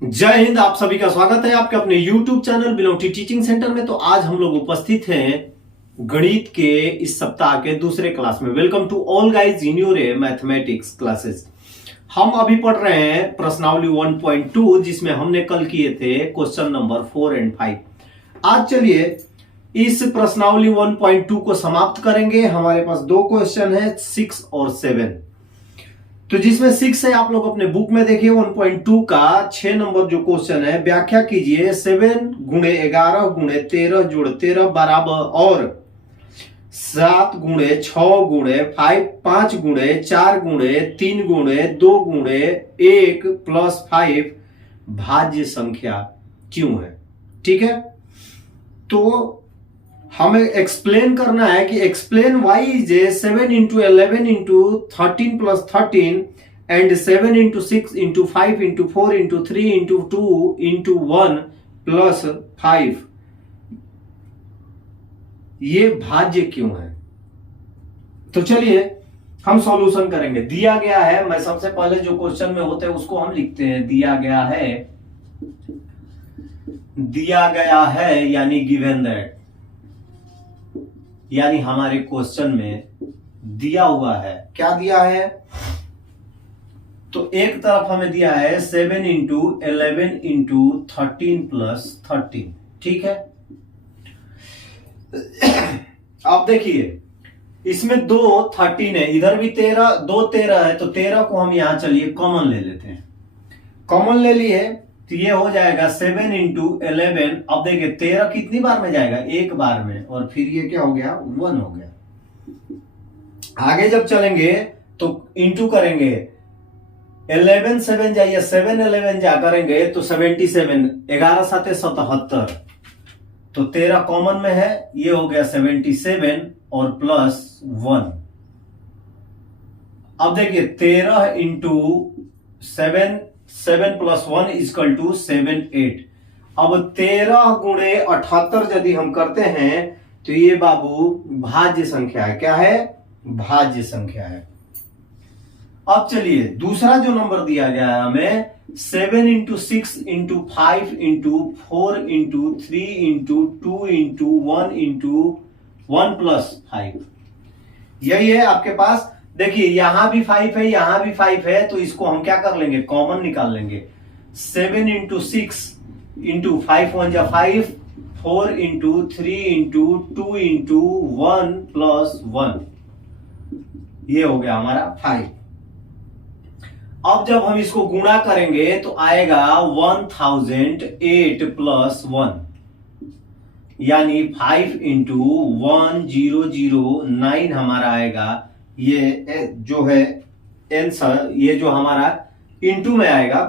जय हिंद। आप सभी का स्वागत है आपके अपने YouTube channel belong to teaching centre में। तो आज हम लोग उपस्थित हैं गणित के इस सप्ताह के दूसरे क्लास में। Welcome to all guys in your mathematics classes. हम अभी पढ़ रहे हैं प्रश्नावली 1.2 जिसमें हमने कल किए थे क्वेश्चन नंबर 4 और 5। आज चलिए इस प्रश्नावली 1.2 को समाप्त करेंगे। हमारे पास दो क्वेश्चन है 6 और 7। तो जिसमें 6 है आप लोग अपने बुक में देखिए। 1.2 का 6 नंबर जो क्वेश्चन है, व्याख्या कीजिए 7 गुणे 11 गुणे 13 जोड़ 13 बराबर और 7 गुणे 6 गुणे 5 गुणे 4 गुणे 3 गुणे 2 गुणे 1 प्लस 5 भाज्य संख्या क्यों है। ठीक है, तो हमें एक्सप्लेन करना है कि explain why is 7 into 11 into 13 plus 13 and 7 into 6 into 5 into 4 into 3 into 2 into 1 plus 5 ये भाज्य क्यों है। तो चलिए हम सॉल्यूशन करेंगे। दिया गया है, मैं सबसे पहले जो क्वेश्चन में होते हैं उसको हम लिखते हैं। दिया गया है यानी गिवन दैट, यानी हमारे क्वेश्चन में दिया हुआ है। क्या दिया है? तो एक तरफ हमें दिया है 7 into 11 into 13 plus 13। ठीक है, अब देखिए इसमें दो 13 है, इधर भी 13, दो 13 है। तो 13 को हम यहां चलिए कॉमन ले लेते हैं। कॉमन ले लिए तो ये हो जाएगा 7 into 11। अब देखिए 13 कितनी बार में जाएगा? एक बार में, और फिर ये क्या हो गया? 1 हो गया। आगे जब चलेंगे तो इंटू करेंगे, 11 7 जाइए, 7 11 जा करेंगे तो 77, 11 7 77। तो 13 कॉमन में है, ये हो गया 77 और प्लस 1। अब देखिए 13 इंटू 7 प्लस 1 इजकल टू 7 8। अब 13 गुणे 78 यदि हम करते हैं तो ये बाबू भाज्य संख्या है। क्या है? भाज्य संख्या है। अब चलिए दूसरा जो नंबर दिया गया है हमें 7 into 6 into 5 into 4 into 3 into 2 into 1 plus 5। यही है आपके पास। देखिए यहां भी 5 है, यहां भी 5 है, तो इसको हम क्या कर लेंगे? कॉमन निकाल लेंगे। 7 इंटू 6 इंटू 5 1 जा 5, 4 इंटू 3 इंटू 2 इंटू 1 प्लस 1, ये हो गया हमारा 5। अब जब हम इसको गुणा करेंगे तो आएगा 1008 प्लस 1, यानी 5 इंटू 1009 हमारा आएगा। ये जो है आंसर, ये जो हमारा इंटू में आएगा।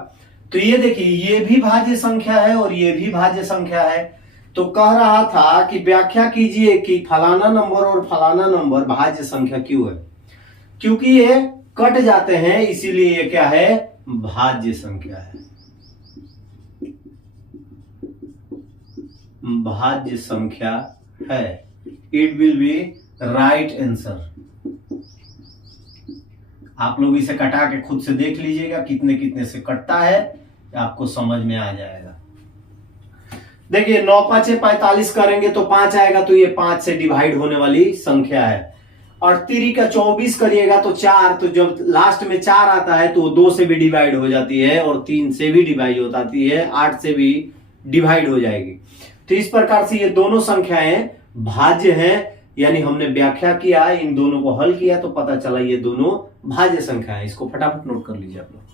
तो ये देखिए ये भी भाज्य संख्या है और ये भी भाज्य संख्या है। तो कह रहा था कि व्याख्या कीजिए कि फलाना नंबर और फलाना नंबर भाज्य संख्या क्यों है। क्योंकि ये कट जाते हैं, इसीलिए ये क्या है? भाज्य संख्या है। भाज्य संख्या है। It will be right answer. आप लोग इसे कटा के खुद से देख लीजिएगा कितने कितने से कटता है, आपको समझ में आ जाएगा। देखिए 9 5 45 करेंगे तो 5 आएगा, तो ये 5 से डिवाइड होने वाली संख्या है। और 3 का 24 करिएगा तो 4, तो जब लास्ट में 4 आता है तो 2 से भी डिवाइड हो जाती है और 3 से भी डिवाइड हो जाती है, 8 से भी डिवाइड हो जाएगी। तो इस प्रकार से ये दोनों संख्याएं भाज्य हैं, यानी हमने व्याख्या किया, इन दोनों को हल किया तो पता चला ये दोनों भाज्य संख्या है। इसको फटाफट नोट कर लीजिए आप लोग।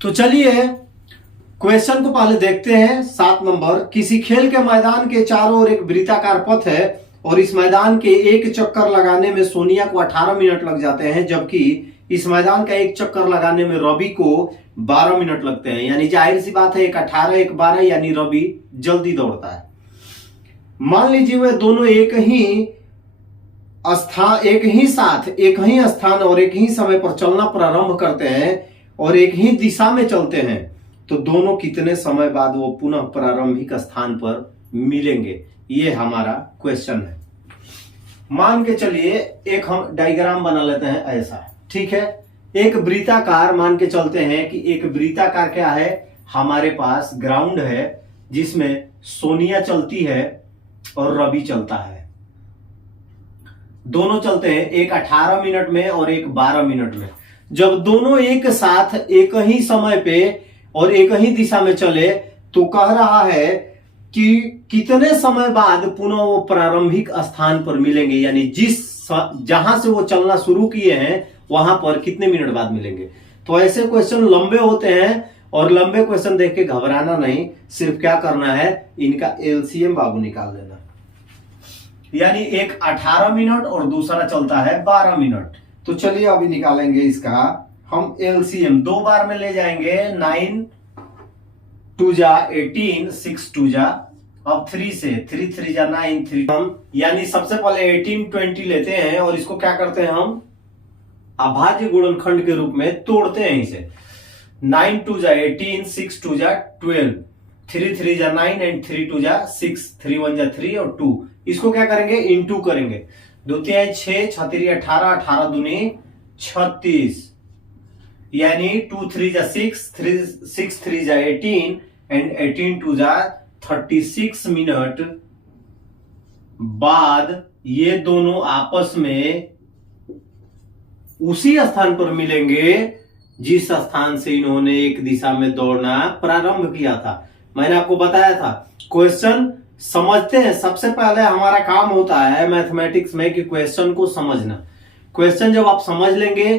तो चलिए क्वेश्चन को पहले देखते हैं। 7 नंबर, किसी खेल के मैदान के चारों ओर एक वृत्ताकार पथ है और इस मैदान के एक चक्कर लगाने में सोनिया को 18 मिनट लग जाते हैं, जबकि इस मैदान का एक चक्कर लगाने में रवि को 12 मिनट लगते हैं। यानी जाहिर सी बात है, एक 18 एक 12, यानी रवि जल्दी दौड़ता है। मान लीजिए वे दोनों एक ही स्थान और एक ही समय पर चलना प्रारंभ करते हैं और एक ही दिशा में चलते हैं, तो दोनों कितने समय बाद वो पुनः प्रारंभिक स्थान पर मिलेंगे? ये हमारा क्वेश्चन है। मान के चलिए एक हम डायग्राम बना लेते हैं ऐसा, ठीक है। एक वृत्ताकार मान के चलते हैं कि एक वृत्ताकार क्या है, हमारे पास ग्राउंड है जिसमें सोनिया चलती है और रवि चलता है। दोनों चलते हैं, एक 18 मिनट में और एक 12 मिनट में। जब दोनों एक साथ एक ही समय पे और एक ही दिशा में चले तो कह रहा है कि कितने समय बाद पुनः वो प्रारंभिक स्थान पर मिलेंगे, यानी जहां से वो चलना शुरू किए हैं वहां पर कितने मिनट बाद मिलेंगे। तो ऐसे क्वेश्चन लंबे होते हैं और लंबे क्वेश्चन देख के घबराना नहीं, सिर्फ क्या करना है, इनका एलसीएम बाबू निकाल देना। यानी एक 18 मिनट और दूसरा चलता है 12 मिनट। तो चलिए अभी निकालेंगे इसका हम एलसीएम। 2 बार में ले जाएंगे, 9 2 जा 18, 6 2 जा, अब 3 से 3 3 जा 9, 3 हम यानी सबसे पहले 18 20 लेते हैं और इसको क्या करते हैं, हम अभाज्य गुणनखंड के रूप में तोड़ते हैं इसे। 9 2 जा 18, 6 2 जा 12, 3 3 जा 9 एंड 3 2 जा 6, 3 1 जा 3 और 2। इसको क्या करेंगे, इनटू करेंगे। 2 3 6, 6 3 18, 18 दूनी 36, यानी 2 3 जा 6 3 जा 18 एंड 18 2 जा 36 मिनट बाद ये दोनों आपस में उसी स्थान पर मिलेंगे जिस स्थान से इन्होंने एक दिशा में दौड़ना प्रारंभ किया था। मैंने आपको बताया था क्वेश्चन समझते हैं, सबसे पहले हमारा काम होता है मैथमेटिक्स में कि क्वेश्चन को समझना। क्वेश्चन जब आप समझ लेंगे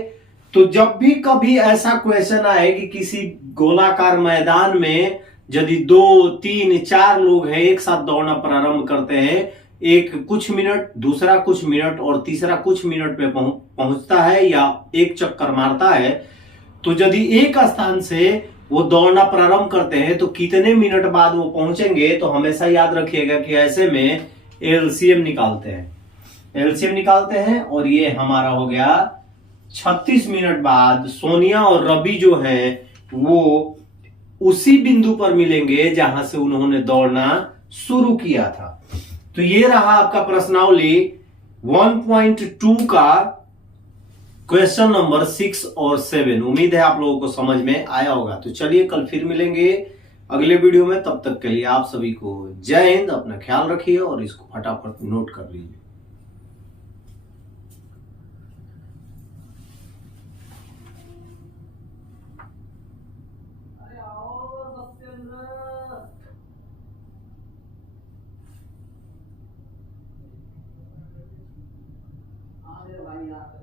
तो जब भी कभी ऐसा क्वेश्चन आए कि किसी गोलाकार मैदान में यदि 2 3 4 लोग हैं एक साथ दौड़ना प्रारंभ करते हैं, एक कुछ मिनट, दूसरा कुछ मिनट और तीसरा कुछ मिनट पे पहुंचता है या एक चक्कर मारता है, तो यदि एक स्थान से वो दौड़ना प्रारंभ करते हैं तो कितने मिनट बाद वो पहुंचेंगे, तो हमेशा याद रखिएगा कि ऐसे में एलसीएम निकालते हैं और ये हमारा हो गया 36 मिनट बाद सोनिया और रवि जो है वो उसी बिंदु पर मिलेंगे जहां से उन्होंने दौड़ना शुरू किया था। तो ये रहा आपका प्रश्नावली 1.2 का क्वेश्चन नंबर 6 और 7। उम्मीद है आप लोगों को समझ में आया होगा। तो चलिए कल फिर मिलेंगे अगले वीडियो में, तब तक के लिए आप सभी को जय हिंद, अपना ख्याल रखिए और इसको फटाफट नोट कर लीजिए। भाई यार